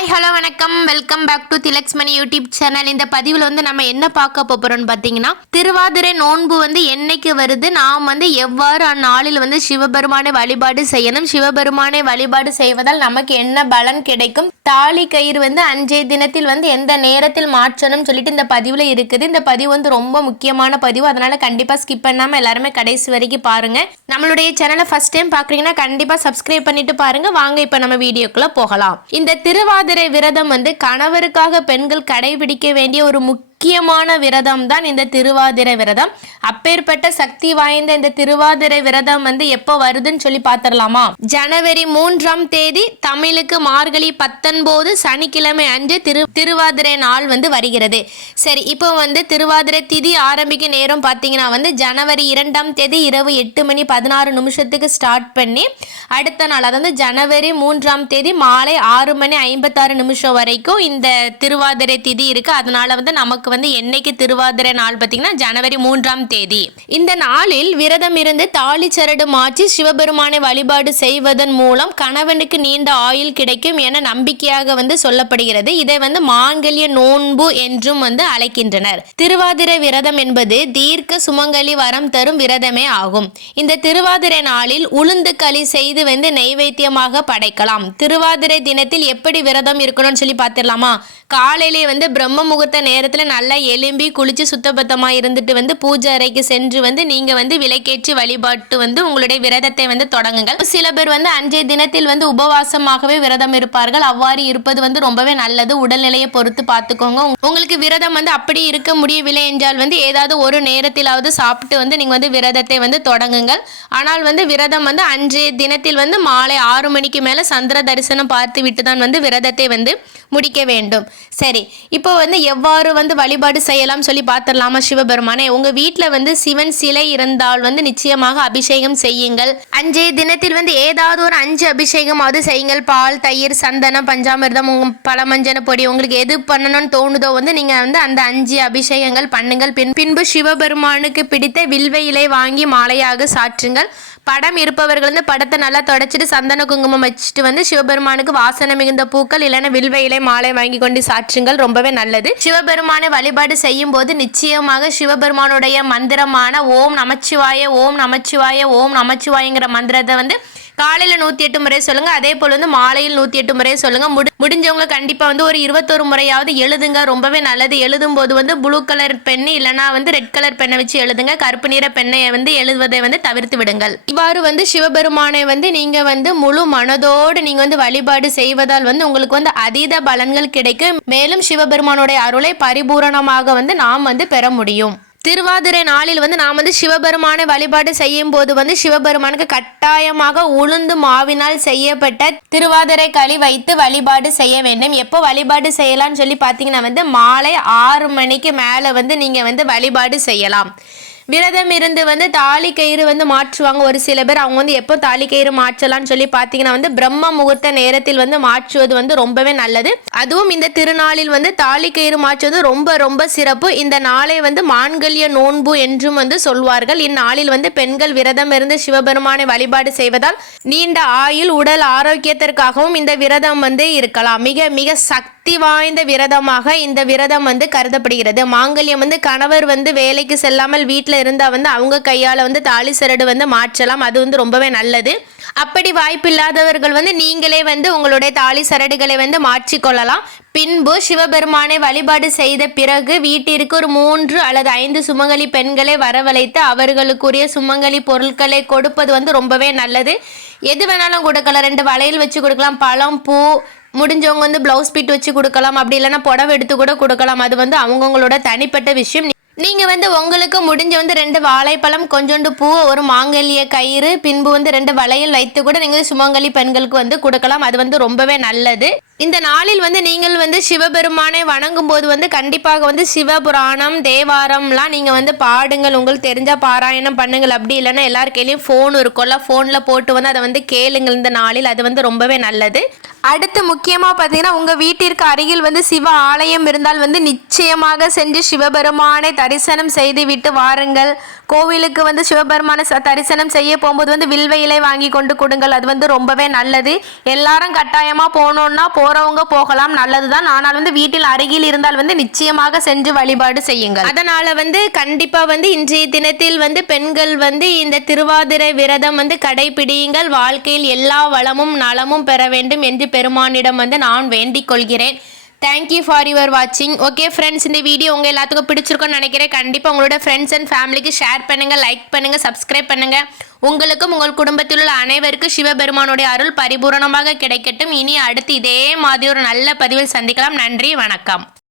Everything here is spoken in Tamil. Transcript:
ஹாய் ஹலோ வணக்கம், welcome back to Tilak's Mani YouTube channel. இந்த பதிவில் நம்ம என்ன பார்க்க போகிறோம்னு பார்த்தீங்கன்னா, திருவாதிரை நோன்பு என்னைக்கு வருது, நாம் எவ்வாறு அந்நாளில் சிவபெருமானை வழிபாடு செய்யணும், சிவபெருமானை வழிபாடு செய்வதால் நமக்கு என்ன பலன் கிடைக்கும், தாலி கயிறு அன்றைய தினத்தில் எந்த நேரத்தில் மாற்றணும் சொல்லிட்டு இந்த பதிவில் இருக்குது. இந்த பதிவு ரொம்ப முக்கியமான பதிவு, அதனால கண்டிப்பாக ஸ்கிப் பண்ணாமல் எல்லாருமே கடைசி வரைக்கும் பாருங்க. நம்மளுடைய சேனலை ஃபர்ஸ்ட் டைம் பார்க்குறீங்கன்னா கண்டிப்பாக சப்ஸ்கிரைப் பண்ணிட்டு பாருங்க. வாங்க இப்போ நம்ம வீடியோக்குள்ள போகலாம். இந்த திருவாதிரை விரதம் கணவருக்காக பெண்கள் கடைபிடிக்க வேண்டிய ஒரு முக்கியமான விரதம் தான் இந்த திருவாதிரை விரதம். அப்பேற்பட்ட சக்தி வாய்ந்த இந்த திருவாதிரை விரதம் எப்போ வருதுன்னு சொல்லி பார்த்துடலாமா? ஜனவரி 3ஆம் தேதி, தமிழுக்கு மார்கழி 19 சனிக்கிழமை அன்று திருவாதிரை நாள் வருகிறது. சரி, இப்போ திருவாதிரை திதி ஆரம்பிக்க நேரம் பார்த்தீங்கன்னா ஜனவரி 2ஆம் தேதி இரவு 8 மணி 16 நிமிஷத்துக்கு ஸ்டார்ட் பண்ணி அடுத்த நாள், அதாவது ஜனவரி 3ஆம் தேதி மாலை 6 மணி 56 நிமிஷம் வரைக்கும் இந்த திருவாதிரை திதி இருக்கு. அதனால நமக்கு என்னைக்கு திருவாதிரை நாள் பார்த்தீங்கன்னா ஜனவரி 3ஆம் தேதி. இந்த நாளில் விரதம் இருந்து தாலி சரடு மாற்றி சிவபெருமானை வழிபாடு செய்வதன் மூலம் கணவனுக்கு நீண்ட ஆயுள் கிடைக்கும் என நம்பிக்கையாக சொல்லப்படுகிறது. இதை மாங்கல்ய நோன்பு என்றும் அழைக்கின்றனர். திருவாதிரை விரதம் என்பது தீர்க்க சுமங்கலி வரம் தரும் விரதமே ஆகும். இந்த திருவாதிரை நாளில் உளுந்து களி செய்து நெய்வேத்தியமாக படைக்கலாம். திருவாதிரை தினத்தில் எப்படி விரதம் இருக்கணும்னு சொல்லி பார்த்துடலாமா? காலையிலே பிரம்ம முகூர்த்த நேரத்தில் நல்லா எலும்பி குளிச்சு சுத்தபத்தமாக இருந்துட்டு பூஜை அறைக்கு சென்று நீங்க விளக்கேற்றி வழிபாட்டு உங்களுடைய விரதத்தை தொடங்குங்கள். சில பேர் அன்றைய தினத்தில் உபவாசமாகவே விரதம் இருப்பார்கள். அவ்வாறு இருப்பது ரொம்பவே நல்லது. உடல்நிலையை பொறுத்து பார்த்துக்கோங்க. உங்களுக்கு விரதம் அப்படி இருக்க முடியவில்லை என்றால் ஏதாவது ஒரு நேரத்திலாவது சாப்பிட்டு நீங்க விரதத்தை தொடங்குங்கள். ஆனால் விரதம் அன்றைய தினத்தில் மாலை 6 மணிக்கு மேல சந்திர தரிசனம் பார்த்து விட்டு தான் விரதத்தை முடிக்க வேண்டும். சரி, இப்போ எவ்வாறு வழிபாடு செய்யலாம் சொல்லி பார்த்துடலாமா? சிவபெருமானே, உங்க வீட்டில் சிவன் சிலை இருந்தால் நிச்சயமாக அபிஷேகம் செய்யுங்கள். அன்றைய தினத்தில் ஏதாவது ஒரு 5 அபிஷேகமாவது செய்யுங்கள். பால், தயிர், சந்தனம், பஞ்சாமிர்தம், பழமஞ்சன பொடி, உங்களுக்கு எது பண்ணணும்னு தோணுதோ நீங்க அந்த 5 அபிஷேகங்கள் பண்ணுங்கள். பின்பு சிவபெருமானுக்கு பிடித்த வில்வ இலை வாங்கி மாலையாக சாற்றுங்கள். படம் இருப்பவர்கள் படத்தை நல்லா தொடச்சிட்டு சந்தன குங்குமம் வச்சுட்டு சிவபெருமானுக்கு வாசனை மிகுந்த பூக்கள் இல்லைன்னா வில்வ இலை மாலை வாங்கி கொண்டு சாற்றுங்கள். ரொம்பவே நல்லது. சிவபெருமானை வழிபாடு செய்யும் போது நிச்சயமாக சிவபெருமானுடைய மந்திரமான ஓம் நமச்சிவாய ஓம் நமச்சிவாய ஓம் நமச்சிவாயங்கிற மந்திரத்தை காலையில் 108 முறை சொல்லுங்க. அதே போல் மாலையில் 108 முறை சொல்லுங்க. முடிஞ்சவங்க கண்டிப்பா ஒரு 21 முறையாவது எழுதுங்க. ரொம்பவே நல்லது. எழுதும் போது ப்ளூ கலர் பென்னு இல்லைன்னா ரெட் கலர் பெண்ணை வச்சு எழுதுங்க. கருப்பு நிற பெண்ணை எழுதுவதை தவிர்த்து விடுங்கள். இவ்வாறு சிவபெருமானை நீங்க முழு மனதோடு நீங்க வழிபாடு செய்வதால் உங்களுக்கு அதீத பலன்கள் கிடைக்கும். மேலும் சிவபெருமானுடைய அருளை பரிபூரணமாக நாம் பெற முடியும். திருவாதிரை நாளில் நாம் சிவபெருமானை வழிபாடு செய்யும் போது சிவபெருமானுக்கு கட்டாயமாக உளுந்து மாவினால் செய்யப்பட்ட திருவாதிரை களி வைத்து வழிபாடு செய்ய வேண்டும். எப்போ வழிபாடு செய்யலாம்னு சொல்லி பார்த்தீங்கன்னா மாலை 6 மணிக்கு மேலே நீங்கள் வழிபாடு செய்யலாம். விரதம் இருந்து தாலி கயிறு மாற்றுவாங்க ஒரு சில பேர். அவங்க எப்போ தாலி கயிறு மாற்றலாம்னு சொல்லி பார்த்தீங்கன்னா பிரம்ம முகூர்த்த நேரத்தில் மாற்றுவது ரொம்பவே நல்லது. அதுவும் இந்த திருநாளில் தாலி கயிறு மாற்றுவது ரொம்ப ரொம்ப சிறப்பு. இந்த நாளை மாங்கல்ய நோன்பு என்றும் சொல்வார்கள். இந்நாளில் பெண்கள் விரதம் இருந்து சிவபெருமானை வழிபாடு செய்வதால் நீண்ட ஆயுள் உடல் ஆரோக்கியத்திற்காகவும் இந்த விரதம் இருக்கலாம். மிக மிக சக்தி வாய்ந்த விரதமாக இந்த விரதம் கருதப்படுகிறது. மாங்கல்யம் கணவர் வேலைக்கு செல்லாமல் வீட்டில் இருந்தா அவங்க கையால தாலி சரடு மாற்றலாம். அது ரொம்பவே நல்லது. அப்படி வாய்ப்பில்லாதவர்கள் நீங்களே உங்களுடைய தாலி சரடுகளை மாற்றிக்கொள்ளலாம். பின்பு சிவபெருமானை வழிபாடு செய்த பிறகு வீட்டிற்கு ஒரு 3 அல்லது 5 சுமங்கலி பெண்களை வரவழைத்து அவர்களுக்குரிய சுமங்கலி பொருட்களை கொடுப்பது ரொம்பவே நல்லது. எது வேணாலும் கொடுக்கலாம். 2 வளையல் வச்சு கொடுக்கலாம். பழம், பூ, முடிஞ்சவங்க பிளவுஸ் பீட் வச்சு கொடுக்கலாம். அப்படி இல்லைன்னா புடவை எடுத்து கூட கொடுக்கலாம். அது அவங்கவுங்களோட தனிப்பட்ட விஷயம். நீங்க உங்களுக்கு முடிஞ்ச 2 வாழைப்பழம், கொஞ்சோண்டு பூ, ஒரு மாங்கல்ய கயிறு, பின்பு 2 வளையல் வைத்து கூட நீங்க சுமங்கலி பெண்களுக்கு கொடுக்கலாம். அது ரொம்பவே நல்லது. இந்த நாளில் நீங்கள் சிவபெருமானை வணங்கும் போது கண்டிப்பாக சிவபுராணம், தேவாரம்லாம் நீங்க பாடுங்கள். உங்களுக்கு தெரிஞ்சா பாராயணம் பண்ணுங்கள். அப்படி இல்லைன்னா எல்லார் கையிலையும் ஃபோன் இருக்கும்ல, ஃபோனில் போட்டு அதை கேளுங்கள். இந்த நாளில் அது ரொம்பவே நல்லது. அடுத்து முக்கியமாக பார்த்தீங்கன்னா உங்கள் வீட்டிற்கு அருகில் சிவ ஆலயம் இருந்தால் நிச்சயமாக சென்று சிவபெருமானை தரிசனம் செய்து விட்டு வாருங்கள். கோவிலுக்கு வந்து சிவபெருமான தரிசனம் செய்ய போகும்போது வந்து வில்வ இலை வாங்கி கொண்டு கொடுங்கள். அது வந்து ரொம்பவே நல்லது. எல்லாரும் கட்டாயமா போனோம்னா போறவங்க போகலாம், நல்லதுதான். ஆனால் வந்து வீட்டில் அருகில் இருந்தால் வந்து நிச்சயமாக சென்று வழிபாடு செய்யுங்கள். அதனால வந்து கண்டிப்பா வந்து இன்றைய தினத்தில் வந்து பெண்கள் வந்து இந்த திருவாதிரை விரதம் வந்து கடைபிடியுங்கள். வாழ்க்கையில் எல்லா வளமும் நலமும் பெற வேண்டும் என்று பெருமானிடம் வந்து நான் வேண்டிக் கொள்கிறேன். தேங்க்யூ ஃபார் யுவர் வாட்சிங். ஓகே ஃப்ரெண்ட்ஸ், இந்த வீடியோ உங்கள் எல்லாத்துக்கும் பிடிச்சிருக்கும்னு நினைக்கிறேன். கண்டிப்பாக உங்களோட ஃப்ரெண்ட்ஸ் அண்ட் ஃபேமிலிக்கு ஷேர் பண்ணுங்கள், லைக் பண்ணுங்கள், சப்ஸ்கிரைப் பண்ணுங்கள். உங்களுக்கும் உங்கள் குடும்பத்தில் உள்ள அனைவருக்கும் சிவபெருமானுடைய அருள் பரிபூரணமாக கிடைக்கட்டும். இனி அடுத்து இதே மாதிரி ஒரு நல்ல பதிவில் சந்திக்கலாம். நன்றி, வணக்கம்.